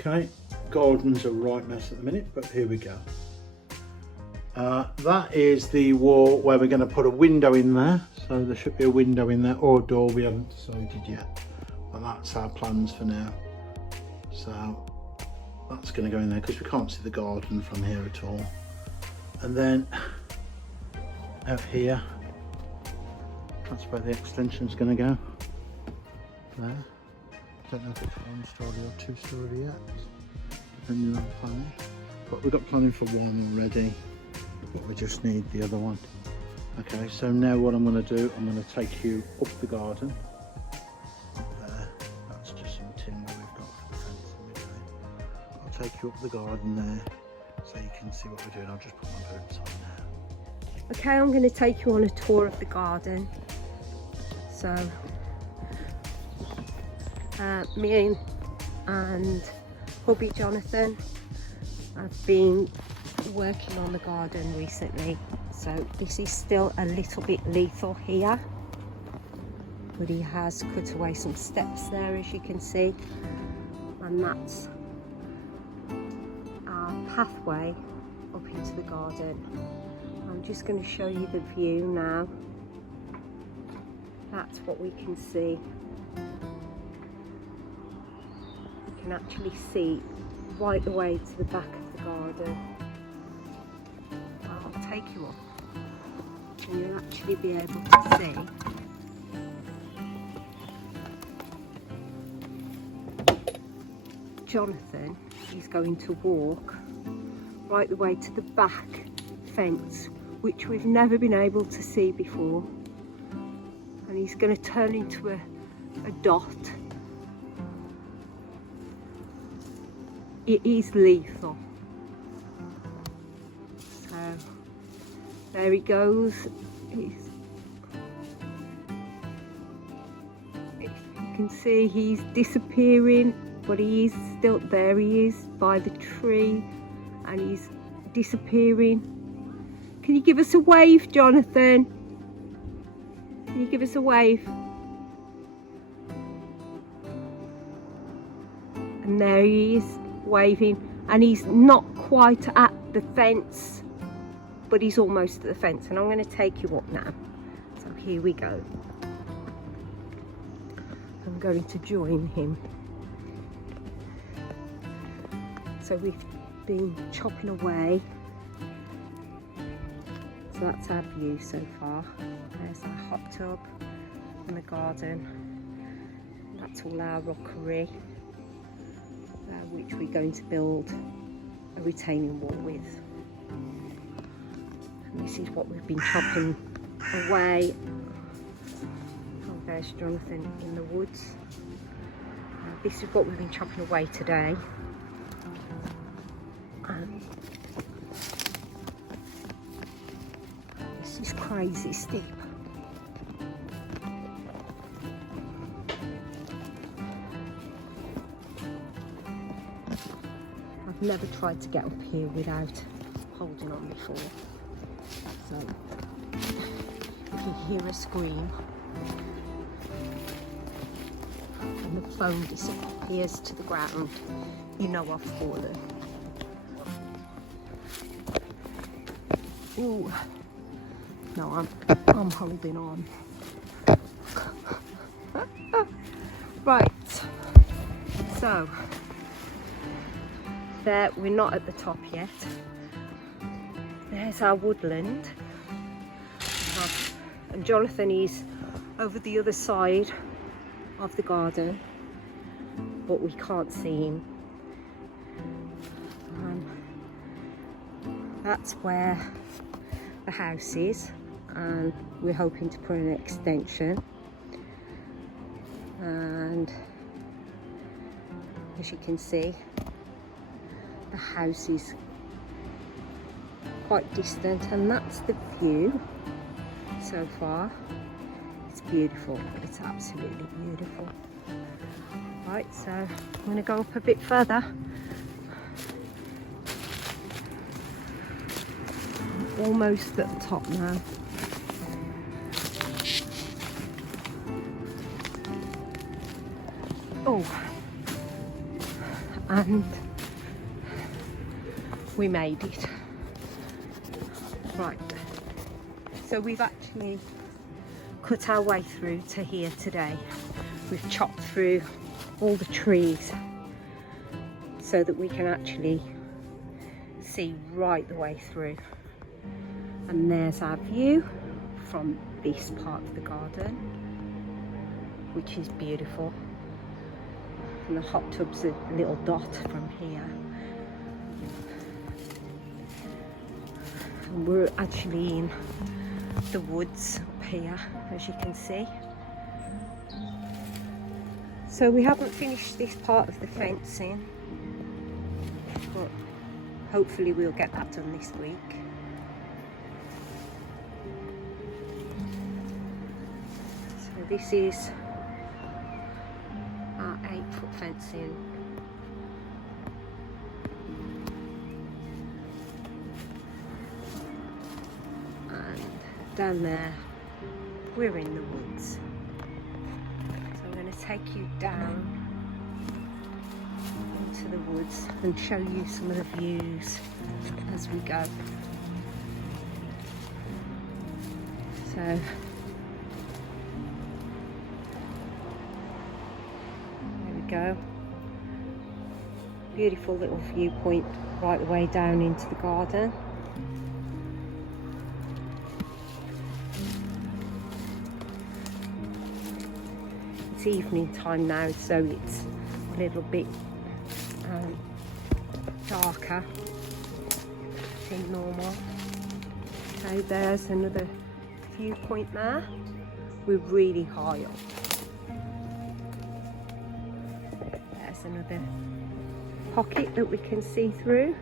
Okay, garden's a right mess at the minute, but here we go. That is the wall where we're going to put a window in there. So there should be a window in there or a door, we haven't decided yet. But that's our plans for now. So that's going to go in there because we can't see the garden from here at all. And then out here, that's where the extension's going to go. There. Don't know if it's 1 story or 2 story yet, depending on planning. But we've got planning for 1 already, but we just need the other one. Okay, so now what I'm going to do, I'm going to take you up the garden. Up there, that's just some timber we've got for the fencing. I'll take you up the garden there so you can see what we're doing. I'll just put my boots on now. Okay, I'm going to take you on a tour of the garden. So me and hubby Jonathan have been working on the garden recently, so this is still a little bit lethal here, but he has cut away some steps there, as you can see, and that's our pathway up into the garden. I'm just going to show you the view now. That's what we can see. You can actually see right the way to the back of the garden. I'll take you up and you'll actually be able to see Jonathan is going to walk right the way to the back fence, which we've never been able to see before, and he's going to turn into a dot. It is lethal. So there he goes. You can see he's disappearing, but he is still there. He is by the tree and he's disappearing. Can you give us a wave, Jonathan? Can you give us a wave? And there he is, waving, and he's not quite at the fence, but he's almost at the fence, and I'm going to take you up now. So here we go. I'm going to join him. So we've been chopping away. So that's our view so far. There's our hot tub and the garden. That's all our rockery, which we're going to build a retaining wall with. And this is what we've been chopping away. Oh, there's Jonathan in the woods. This is what we've been chopping away today. And this is crazy steep. I've never tried to get up here without holding on before. So if you hear a scream and the phone disappears to the ground, you know I've fallen. Ooh, no, I'm holding on. Right, so there, we're not at the top yet. There's our woodland, and Jonathan is over the other side of the garden, but we can't see him. That's where the house is, and we're hoping to put an extension. And as you can see, the house is quite distant, and that's the view so far. It's beautiful. It's absolutely beautiful. Right, so I'm going to go up a bit further. I'm almost at the top now. Oh, and we made it. Right, so we've actually cut our way through to here today. We've chopped through all the trees so that we can actually see right the way through. And there's our view from this part of the garden, which is beautiful. And the hot tub's a little dot from here. And we're actually in the woods up here, as you can see. So we haven't finished this part of the fencing, but hopefully we'll get that done this week. So this is our 8-foot fencing. And down there, we're in the woods. So I'm going to take you down into the woods and show you some of the views as we go. So there we go. Beautiful little viewpoint right the way down into the garden. It's evening time now, so it's a little bit darker than normal. So there's another viewpoint there. We're really high up. There's another pocket that we can see through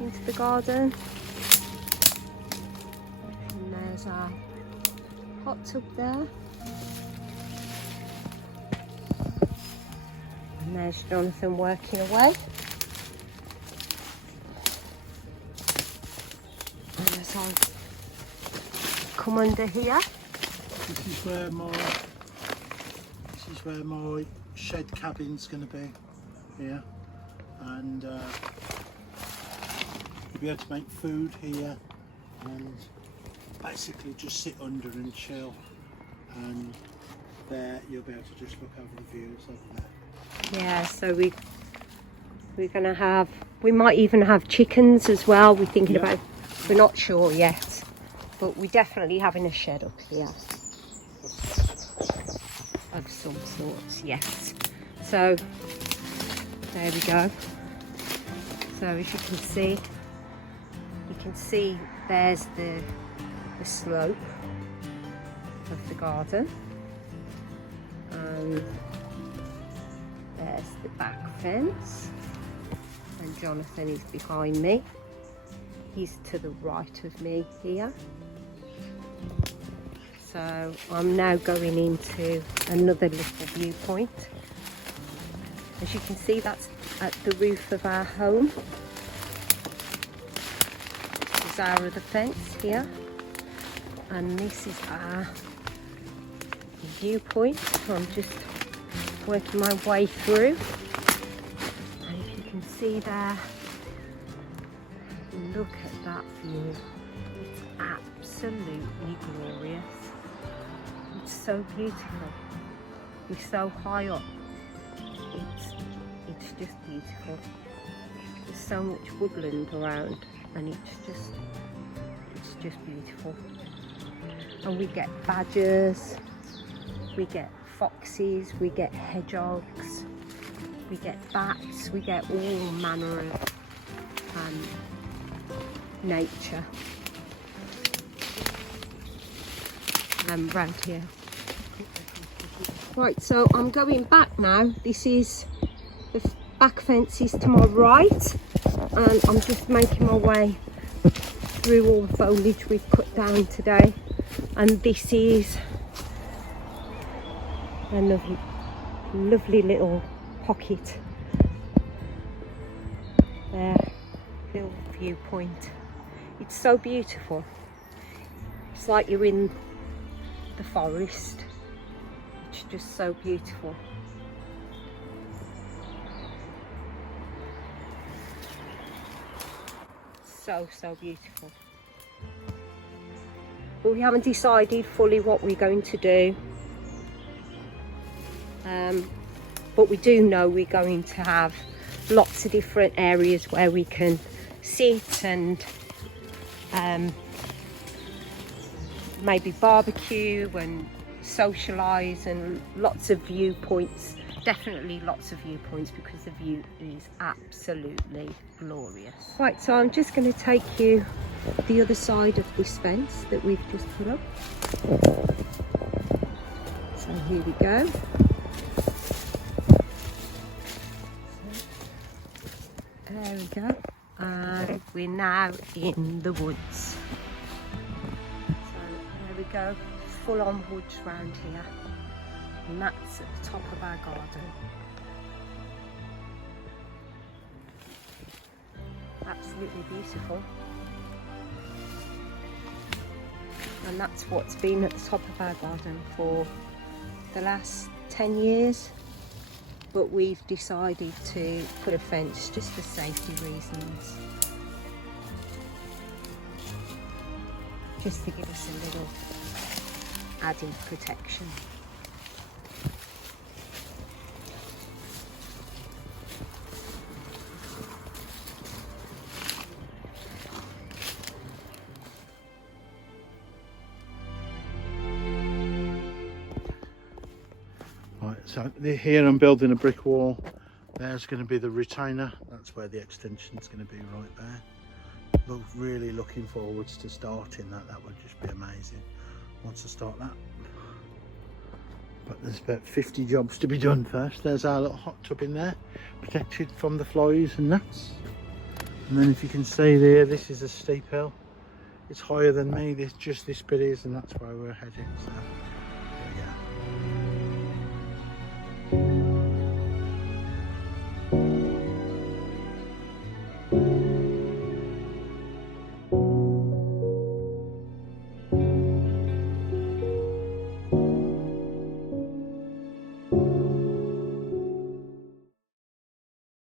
into the garden. And there's our hot tub there. And there's Jonathan working away. And as I come under here, This is where my shed cabin's going to be here, and you'll be able to make food here and basically just sit under and chill, and there you'll be able to just look over the views over there. yeah, so we're going to have, we might even have chickens as well. We're thinking about, we're not sure yet, but we're definitely having a shed up here of some sorts, yes. So there we go. So as you can see there's the slope of the garden, and there's the back fence, and Jonathan is behind me. He's to the right of me here. So I'm now going into another little viewpoint. As you can see, that's at the roof of our home. This is our other fence here, and this is our viewpoint. I'm just working my way through, and if you can see there, look at that view. It's absolutely glorious. It's so beautiful. We're so high up. It's just beautiful. There's so much woodland around, and it's just beautiful. And we get badgers, we get foxes, we get hedgehogs, we get bats, we get all manner of nature around here. Right, so I'm going back now. This is the back fences to my right, and I'm just making my way through all the foliage we've cut down today. And this is a lovely little pocket there, little viewpoint. It's so beautiful. It's like you're in the forest. It's just so beautiful. so beautiful. But we haven't decided fully what we're going to do. But we do know we're going to have lots of different areas where we can sit and maybe barbecue and socialise, and lots of viewpoints. Definitely lots of viewpoints, because the view is absolutely glorious. Right, so I'm just going to take you the other side of this fence that we've just put up. So here we go. There we go. And we're now in the woods. So there we go. Full on woods round here. And that's at the top of our garden. Absolutely beautiful. And that's what's been at the top of our garden for the last 10 years. But we've decided to put a fence just for safety reasons. Just to give us a little added protection. Right, so here I'm building a brick wall. There's going to be the retainer. That's where the extension's going to be, right there. Really looking forwards to starting that. That would just be amazing once I start that. But there's about 50 jobs to be done first. There's our little hot tub in there, protected from the flies and gnats. And then if you can see there, this is a steep hill. It's higher than me, this bit is, and that's where we're heading. So there we go.